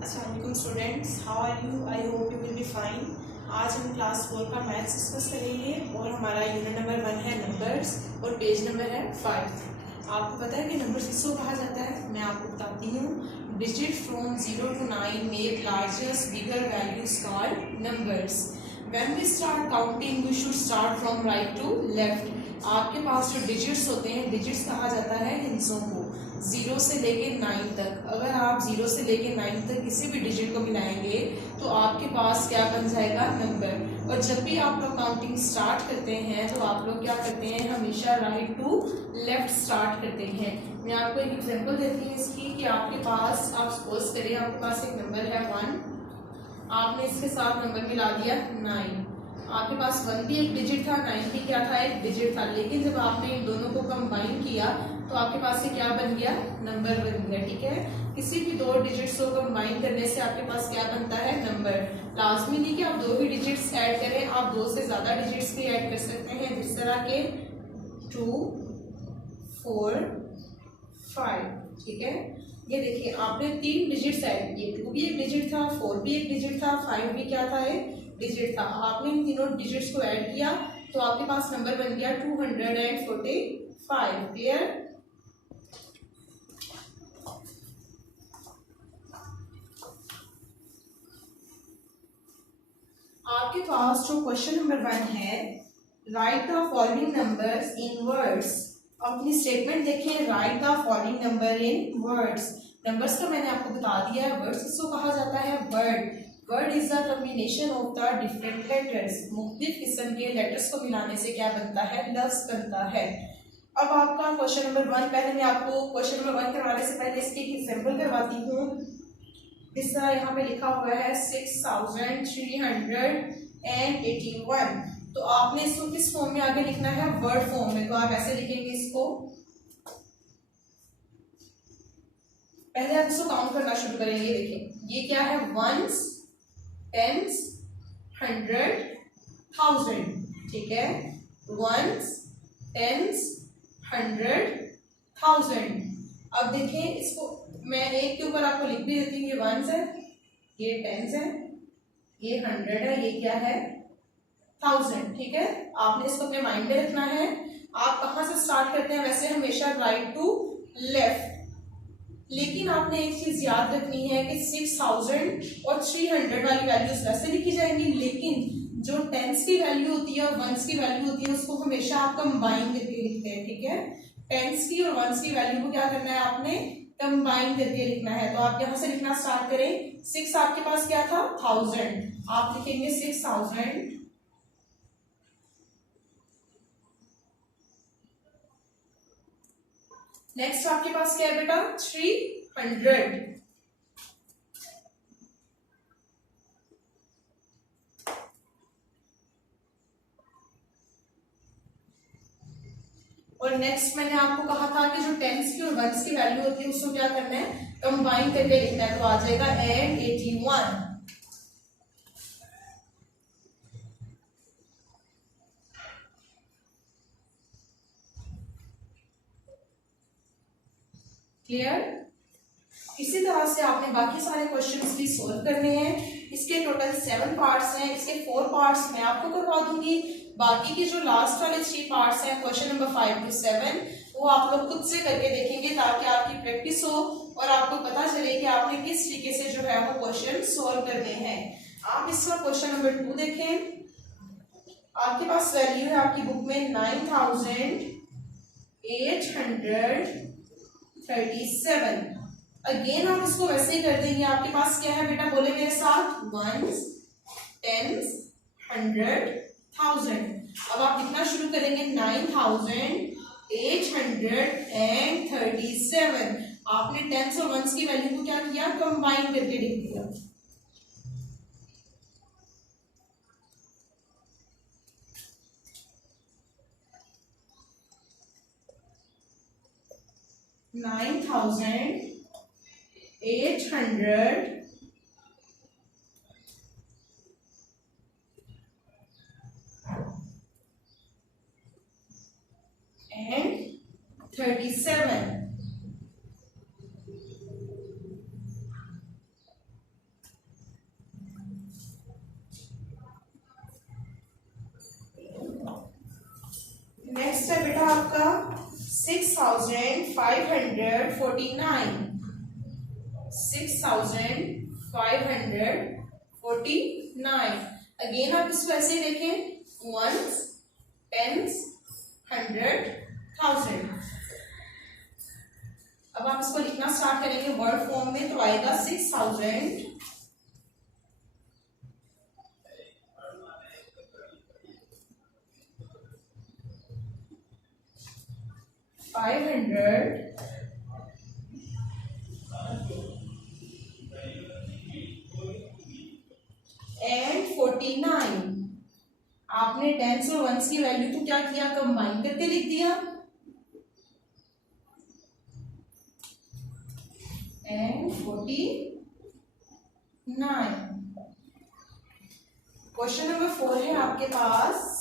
अस्सलाम students, how are you? I hope you will be fine. आज हम class 4 का मैथ्स डिस्कस करेंगे और हमारा यूनिट नंबर 1 है नंबर्स और पेज नंबर है 5। आपको पता है कि नंबर्स किसको कहा जाता है? मैं आपको बताती हूँ। Digit from 0 to 9 make largest bigger values called numbers. When we start counting we should start from right to left. आपके पास जो डिजिट्स होते हैं, डिजिट्स कहा जाता है हिंसों को, 0 से लेके 9 तक। अगर आप 0 से लेके 9 तक किसी भी डिजिट को मिलाएंगे तो आपके पास क्या बन जाएगा? नंबर। और जब भी आप लोग काउंटिंग स्टार्ट करते हैं तो आप लोग क्या करते हैं? हमेशा राइट टू लेफ्ट स्टार्ट करते हैं। मैं आपको एक एग्जांपल देती हूँ इसकी कि आपके पास, आप सपोज करिए आपके पास एक नंबर है 1, आपने इसके साथ नंबर मिला दिया 9। आपके पास 1 भी एक डिजिट था, 9 भी क्या था? एक डिजिट था। लेकिन जब आपने इन दोनों को कंबाइन किया तो आपके पास ये क्या बन गया? नंबर बन गया। ठीक है, किसी भी दो डिजिट्स को कंबाइन करने से आपके पास क्या बनता है? नंबर। लाजमी नहीं कि आप 2 ही डिजिट्स ऐड करें, आप 2 से ज्यादा डिजिट्स भी ऐड कर सकते हैं, जिस तरह के 2, 4, 5। ठीक है, ये देखिए आपने 3 डिजिट्स ऐड किए। 2 भी एक डिजिट था, 4 भी एक डिजिट था, 5 भी क्या था? एक डिजिट था। आपने इन तीनों डिजिट्स को ऐड किया तो आपके पास नंबर बन गया 245। क्लियर? आपके पास जो क्वेश्चन नंबर 1 है, right the following numbers in words. अपनी स्टेटमेंट देखें, right the following number in words. Numbers का मैंने आपको बता दिया है। वर्ड्स किसको कहा जाता है? Word. Word is the combination of the different letters. मुख्तलिफ किस्म के लेटर्स को मिलाने से क्या बनता है? लफ्ज बनता है। अब आपका क्वेश्चन नंबर 1, पहले मैं आपको क्वेश्चन नंबर 1 करवाने से पहले इसकी एक एग्जांपल करवाती हूँ। इस तरह यहाँ पे लिखा हुआ है 6381। तो आपने इसको किस फॉर्म में आगे लिखना है? वर्ड फॉर्म में। तो आप ऐसे लिखेंगे इसको। पहले आप इसको काउंट करना शुरू करेंगे। देखिए ये क्या है? Ones, tens, 100, 1000। ठीक है, वंस, टेंस, 100, 1000। अब देखें इसको, मैं एक के ऊपर आपको लिख भी देती हूँ। ये वंस है, ये टेंस है, ये 100 है, ये क्या है? 1000। ठीक है, आपने इसको अपने माइंड में रखना है। आप कहाँ से स्टार्ट करते हैं? वैसे हमेशा राइट टू लेफ्ट। लेकिन आपने एक चीज याद रखनी है कि 6000 और 300 वाली वैल्यूज वैसे लिखी जाएंगी, लेकिन जो टेंस की वैल्यू होती है और वंस की वैल्यू होती है उसको हमेशा आप कंबाइन करके लिखते हैं। ठीक है, टेंस की और वंस की वैल्यू को क्या करना है? आपने कंबाइन करके लिखना है। तो आप यहां से लिखना स्टार्ट करें। 6 आपके पास क्या था? 1000। आप लिखेंगे 6000। नेक्स्ट आपके पास क्या है बेटा? 300। और नेक्स्ट मैंने आपको कहा था कि जो टेंस की और वंस की वैल्यू होती है उसको क्या करना है? कंबाइन करके लिखना है। तो आ जाएगा एंड 81। क्लियर? इसी तरह से आपने बाकी सारे क्वेश्चंस भी सोल्व करने हैं। इसके टोटल 7 पार्ट्स हैं। इसके 4 पार्ट्स मैं आपको करवा दूंगी। बाकी के जो लास्ट वाले 3 पार्ट्स हैं, क्वेश्चन नंबर 5 to 7, वो आप लोग खुद से करके देखेंगे ताकि आपकी प्रैक्टिस हो और आपको पता चले कि आपने किस तरीके से जो है वो क्वेश्चन सोल्व करने हैं। आप इसका क्वेश्चन नंबर 2 देखें। आपके पास वैल्यू है आपकी बुक में 9837। अगेन आप इसको वैसे ही कर देंगे। आपके पास क्या है बेटा? बोले मेरे साथ, वंस, टेंस, 100, 1000। अब आप लिखना शुरू करेंगे 9837। आपने टेंस और वंस की वैल्यू को क्या किया? कंबाइन करके लिख दिया। $9,800 and 37। 6,549, 6,549। अगेन आप इसको ऐसे देखें, वंस, टेंस, हंड्रेड, थाउजेंड। अब आप इसको लिखना स्टार्ट करेंगे वर्ड फॉर्म में, तो आएगा 6,000 500 and 49। आपने टेंस और वंस की वैल्यू को क्या किया, कंबाइन करके लिख दिया, and 49। क्वेश्चन नंबर 4 है आपके पास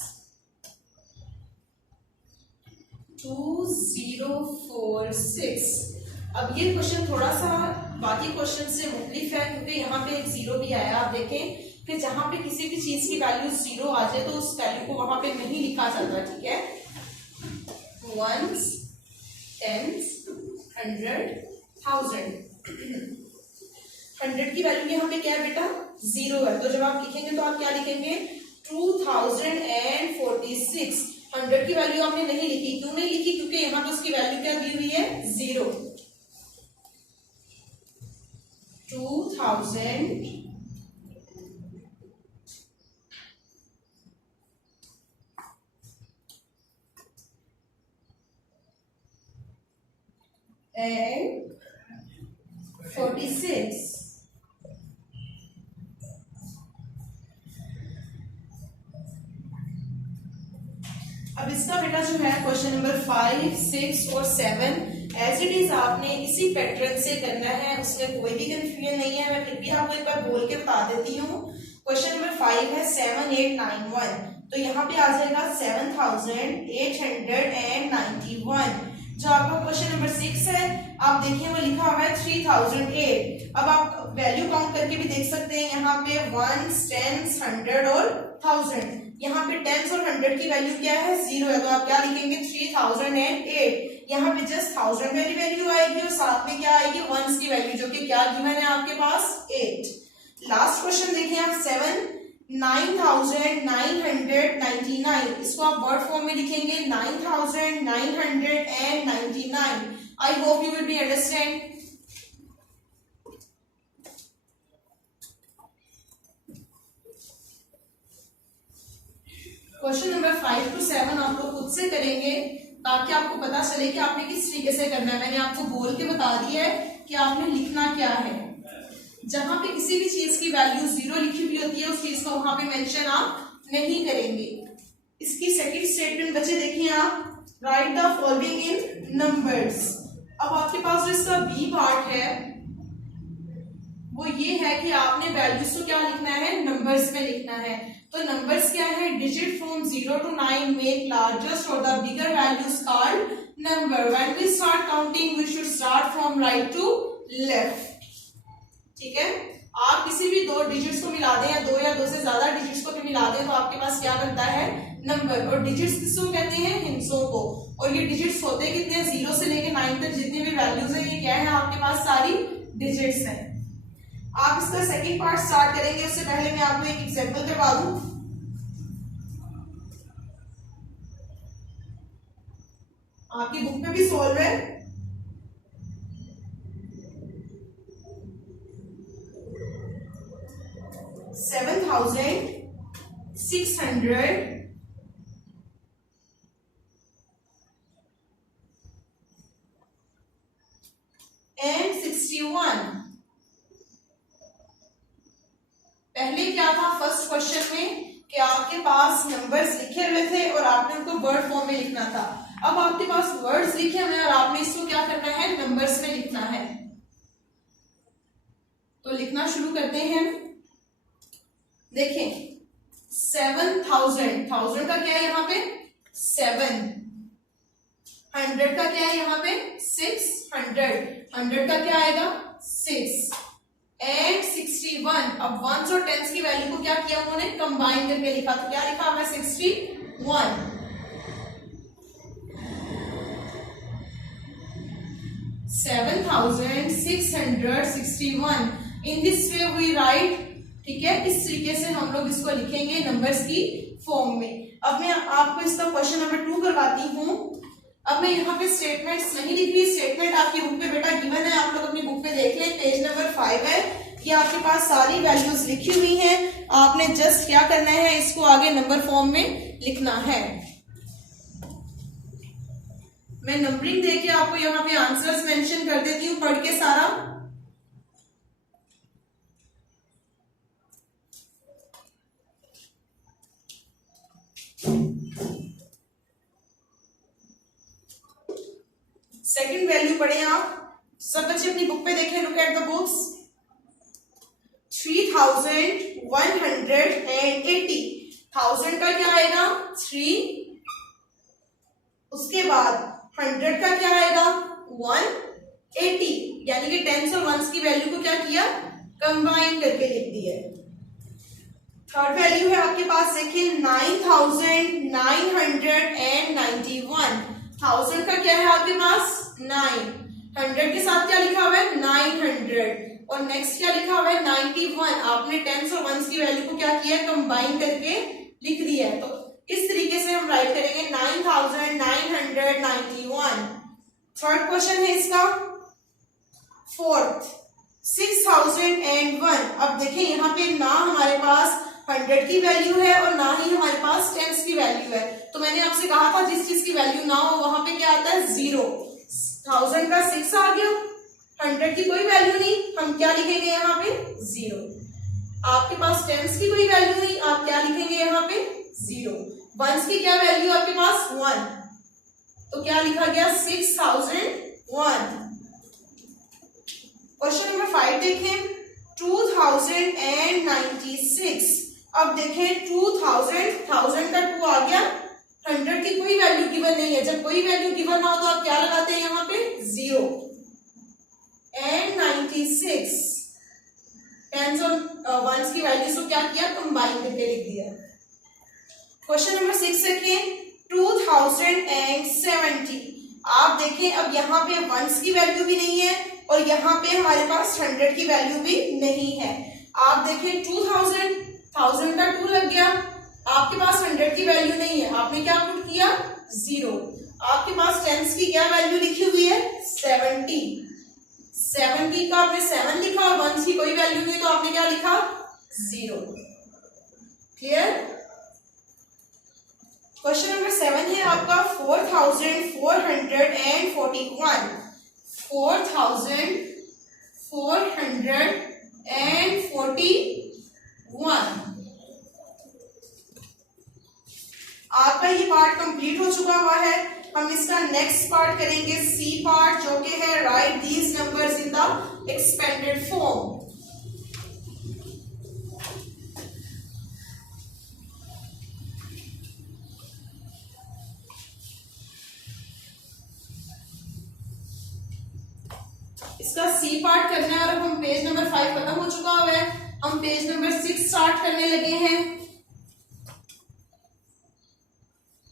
2046। अब ये क्वेश्चन थोड़ा सा बाकी क्वेश्चन से मुख्तलिफ है, क्योंकि यहाँ पे एक जीरो भी आया। आप देखें कि जहां पे किसी भी चीज की वैल्यू जीरो आ जाए तो उस वैल्यू को वहां पे नहीं लिखा जाता, ठीक है। Ones, tense, hundred, thousand. 100 की वैल्यू यहाँ पे क्या है बेटा, जीरो है, तो जब आप लिखेंगे तो आप क्या लिखेंगे, 2046। 100 की वैल्यू आपने नहीं लिखी, क्यों नहीं लिखी, क्योंकि यहाँ पे उसकी वैल्यू क्या दी हुई है, जीरो। 2000 and 46। अब इसका बेटा जो है क्वेश्चन नंबर 5, 6 और 7 एज इट इज आपने इसी पैटर्न से करना है, उसमें कोई भी कंफ्यूजन नहीं है। मैं फिर भी आपको एक बार बोल के बता देती हूँ। क्वेश्चन नंबर 5 है 7891, तो यहाँ पे आ जाएगा 7891। जो आपका क्वेश्चन नंबर 6 है, आप देखिए वो लिखा हुआ है 3008। अब आप वैल्यू काउंट करके भी देख सकते हैं, यहाँ पे वंस, टेंस, हंड्रेड और थाउजेंड। यहाँ पे टेंस और हंड्रेड की वैल्यू क्या है, जीरो है, तो आप क्या लिखेंगे, 3008। यहाँ पे जस्ट थाउजेंड वाली वैल्यू आएगी और साथ में क्या आएगी, वंस की वैल्यू, जो कि क्या गिवन है आपके पास, 8। लास्ट क्वेश्चन देखिए आप 7, 9999। इसको आप वर्ड फॉर्म में लिखेंगे 9999। आई hope you will be understand. Question number 5 to 7 आप लोग खुद से करेंगे, ताकि आपको पता चले कि आपने किस तरीके से करना है। मैंने आपको बोल के बता दिया है कि आपने लिखना क्या है। जहां पे किसी भी चीज की वैल्यू जीरो लिखी हुई होती है, उस चीज को वहां पे मेंशन आप नहीं करेंगे। इसकी सेकंड स्टेटमेंट बच्चे देखिए आप, right the following in numbers. अब आपके पास जो इसका बी पार्ट है वो ये है कि आपने वैल्यूज को क्या लिखना है, नंबर्स में लिखना है। तो नंबर्स क्या है, digit from 0 to 9 make largest और the bigger values called number. When we start counting we should start from right to left, ठीक है। आप किसी भी दो डिजिट्स को मिला दें या दो से ज्यादा डिजिट्स को भी मिला दें तो आपके पास क्या बनता है, नंबर। और डिजिट्स किसको कहते हैं, हिंसों को। और ये डिजिट्स होते कितने हैं, 0 से लेकर 9 तक जितनी भी वैल्यूज है, ये क्या है आपके पास, सारी डिजिट्स हैं। आप इसका सेकंड पार्ट स्टार्ट करेंगे, उससे पहले मैं आपको एक एग्जांपल करवा दूं। आपकी बुक में भी सॉल्व है। $7,661। पहले क्या था फर्स्ट क्वेश्चन में कि आपके पास नंबर्स लिखे हुए थे और आपने उनको वर्ड फॉर्म में लिखना था। अब आपके पास वर्ड्स लिखे हुए हैं और आपने इसको क्या करना है, नंबर्स में लिखना है। तो लिखना शुरू करते हैं। देखें 7,000, थाउजेंड का क्या है यहाँ पे, 7। 100 का क्या है यहाँ पे, 600। 100 का क्या आएगा, 6 and 61। अब वंस और टेंस की वैल्यू को क्या किया उन्होंने, कंबाइन करके लिखा। तो क्या लिखा है, 61। 7661 in this way we write. ठीक है, इस तरीके से हम लोग इसको लिखेंगे नंबर्स की फॉर्म में। अब मैं आपको इसका क्वेश्चन नंबर 2 करवाती हूँ। अब मैं यहाँ पे स्टेटमेंट्स नहीं लिख रही, स्टेटमेंट आपकी बुक पे बेटा गिवन है, आप लोग अपनी बुक पे देख लें, पेज नंबर 5 है। ये आपके पास सारी वैल्यूज लिखी हुई हैं, आपने जस्ट क्या करना है, इसको आगे नंबर फॉर्म में लिखना है। मैं नंबरिंग देके आपको यहाँ पे आंसर्स मेंशन कर देती हूँ पढ़ के सारा। सेकंड वैल्यू पढ़े आप सब बच्चे, अपनी बुक पे देखें, लुक एट द बुक्स। 3180, 1000 का क्या आएगा 3, उसके बाद 100 का क्या आएगा 180, यानी कि टेंस और वंस की वैल्यू को क्या किया, कंबाइन करके लिख दिया। थर्ड वैल्यू है आपके पास, देखिए 9991, 1000 का क्या है आपके पास 9, 100 के साथ क्या लिखा हुआ है 900, और नेक्स्ट क्या लिखा हुआ है 91। आपने टेंस और वंस की वैल्यू को क्या किया, कंबाइन करके लिख दिया है। तो इस तरीके से हम राइट करेंगे 9991। थर्ड क्वेश्चन है इसका। फोर्थ 6001। अब देखें यहाँ पे ना हमारे पास 100 की वैल्यू है और ना ही हमारे पास टेंस की वैल्यू है। तो मैंने आपसे कहा था जिस चीज की वैल्यू ना हो वहां पे क्या आता है 0। 1000 का 6 आ गया, 100 की कोई वैल्यू नहीं, हम क्या लिखेंगे यहाँ पे 0। आपके पास टेंस की कोई वैल्यू नहीं, आप क्या लिखेंगे यहाँ पे 0। वंस की क्या वैल्यू आपके पास 1, तो क्या लिखा गया 6001। क्वेश्चन नंबर 5 देखें, 2096। अब देखें 2000 का 2 आ गया, 100 की कोई वैल्यू गिवन नहीं है। जब कोई वैल्यू गिवन ना हो तो आप क्या लगाते हैं यहाँ पे 0 एंड 96 टेंस और वंस की वैल्यूज को क्या किया, कंबाइन करके लिख दिया। क्वेश्चन नंबर 6 देखिए, 2070। आप देखें अब यहाँ पे वंस की वैल्यू भी नहीं है और यहाँ पे हमारे पास 100 की वैल्यू भी नहीं है। आप देखें 1000 का 2 लग गया, आपके पास 100 की वैल्यू नहीं है, आपने क्या पुट किया 0। आपके पास टेंस की क्या वैल्यू लिखी हुई है 70 का आपने 7 लिखा और वंस की कोई वैल्यू नहीं, तो आपने क्या लिखा 0। क्लियर। क्वेश्चन नंबर 7 है आपका 4441। 4441 आपका ये पार्ट कंप्लीट हो चुका हुआ है। हम इसका नेक्स्ट पार्ट करेंगे सी पार्ट, जो कि है right these numbers in the expanded form. इसका सी पार्ट करना है और हम पेज नंबर 5 खत्म हो चुका हुआ है, हम पेज नंबर 6 स्टार्ट करने लगे हैं।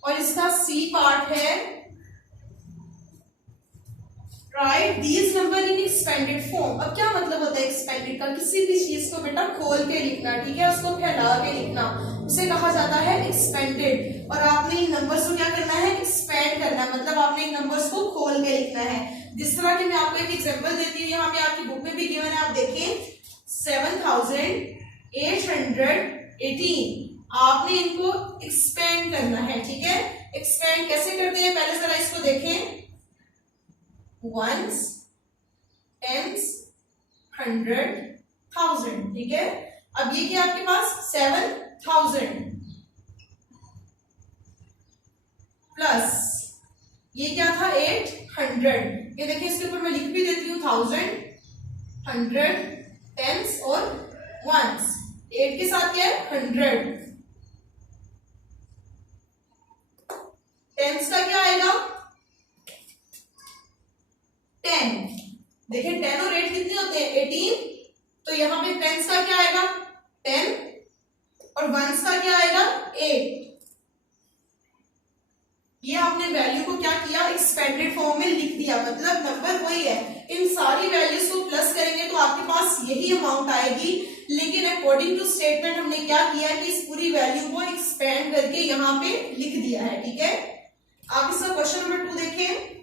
और इसका सी पार्ट है right these number in expanded form. अब क्या मतलब होता है एक्सपेंडेड का, किसी भी चीज को बेटा खोल के लिखना, ठीक है, उसको फैला के लिखना, उसे कहा जाता है एक्सपेंडेड। और आपने इन नंबर्स को क्या करना है, एक्सपेंड करना है, मतलब आपने इन नंबर्स को खोल के लिखना है। जिस तरह की मैं आपको एक एग्जांपल देती हूँ, यहाँ पे आपकी बुक में भी गिवन है, आप देखें 7818। आपने इनको एक्सपेंड करना है, ठीक है। एक्सपेंड कैसे करते हैं, पहले जरा इसको देखें। वंस, टेंस, 100, 1000, ठीक है। अब ये क्या आपके पास 7000 प्लस ये क्या था 800। ये देखिए इसके ऊपर मैं लिख भी देती हूँ 1000, 100, टेंस और वंस। 8 के साथ क्या है 100। टेंस का क्या आएगा 10। देखिए 10 और 8 कितने होते हैं 18, तो यहां पे टेंस का क्या आएगा 10 और वंस का क्या आएगा 8। ये आपने वैल्यू को क्या किया एक्सपेंडेड फॉर्म में लिख दिया, मतलब नंबर वही है, यही अमाउंट आएगी, लेकिन अकॉर्डिंग टू स्टेटमेंट हमने क्या किया कि इस पूरी वैल्यू को एक्सपेंड करके यहाँ पे लिख दिया है। ठीक है, आप इसका क्वेश्चन नंबर 2 देखें।